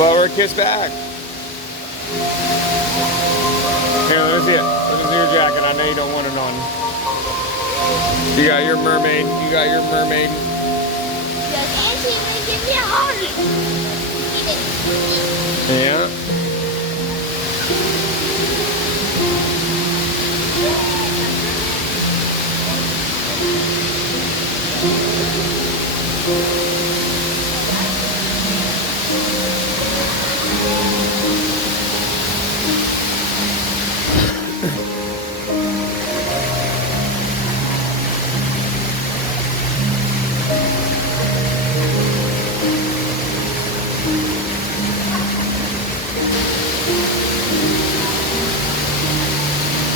Blow her a kiss back. Here, let me see it. Let me see your jacket. I know you don't want it on. You got your mermaid. You got your mermaid. Yes, and she even gives me a heart. Yeah.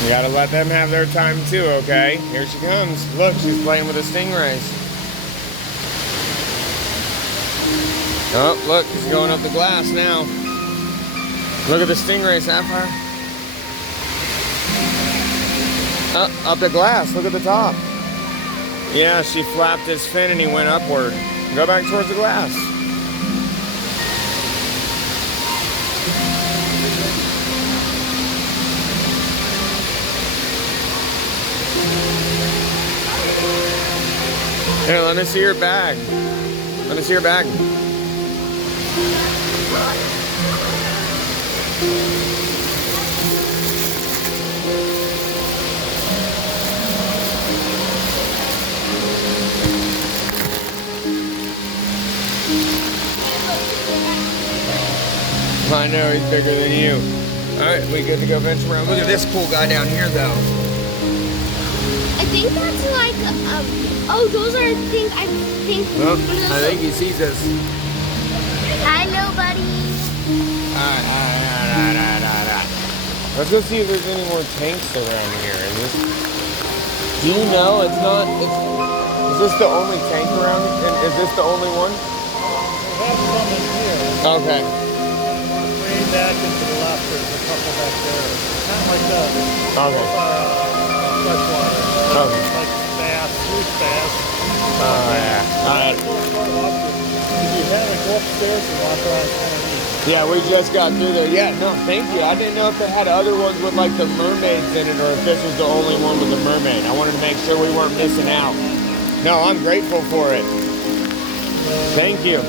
You gotta let them have their time too, okay? Here she comes. Look, she's playing with the stingrays. Oh, look, she's going up the glass now. Look at the stingray, Sapphire. Up the glass, look at the top. Yeah, she flapped his fin and he went upward. Go back towards the glass. Here, let me see your bag. Let me see your bag. I know, he's bigger than you. Alright, we good to go venture around. Look at this cool guy down here, though. I think that's like, oh, those are things, I think. Well, I think he sees us. Hi, nobody. Alright. Let's go see if there's any more tanks around here. Do you know it's not, is this the only tank around here? Is this the only one? We have some in here. Okay. Way back into the left, there's a couple back there. Not like that. Okay. Freshwater. Okay. Like bass, huge bass. Oh, yeah. Alright. If you had to go upstairs and walk around kind of neat. Yeah, we just got through there. Yeah, no, thank you. I didn't know if they had other ones with like the mermaids in it or if this was the only one with the mermaid. I wanted to make sure we weren't missing out. No, I'm grateful for it. Thank you.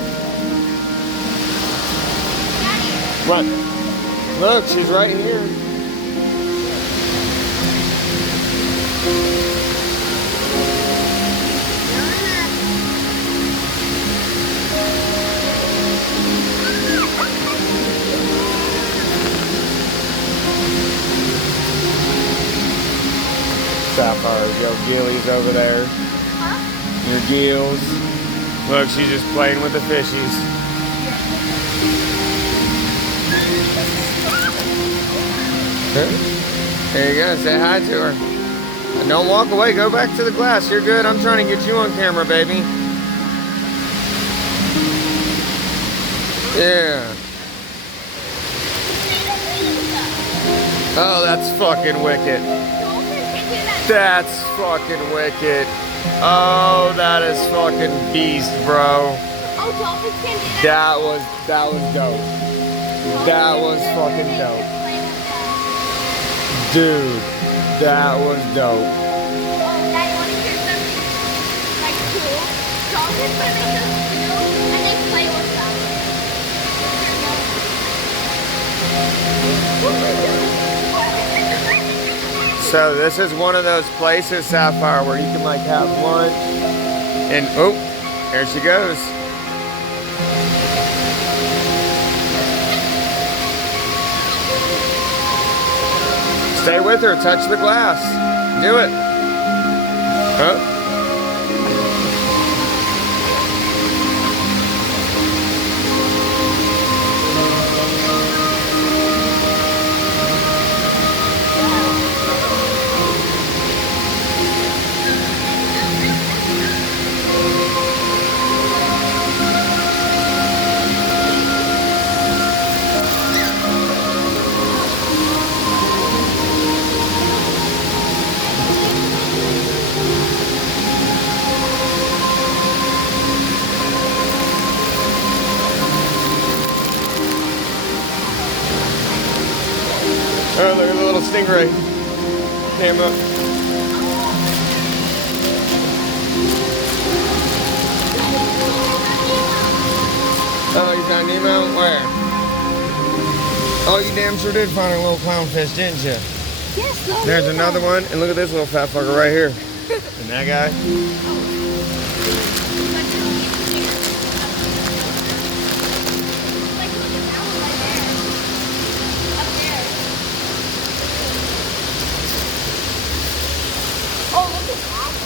What? Look, she's right here. Sapphire, your gillies over there. Huh? Your gills. Look, she's just playing with the fishies. There you go, say hi to her. And don't walk away, go back to the glass. You're good, I'm trying to get you on camera, baby. Yeah. Oh, that's fucking wicked. That's fucking wicked. Oh, that is fucking beast, bro. Oh, dolphins can do that. That was dope. That was fucking dope. Dude, that was dope. Oh, Daddy, want to hear something like cool? Dolphins put them in the pool and they play with them. So this is one of those places, Sapphire, where you can like have lunch and oh, there she goes. Stay with her, touch the glass. Do it. Oh. stingray. Camera. Oh, you found Nemo? Where? Oh, you damn sure did find a little clownfish, didn't you? Yes, no. There's another one, and look at this little fat fucker right here. And that guy. Like, look at that one right there. Up there. Oh, look at that one.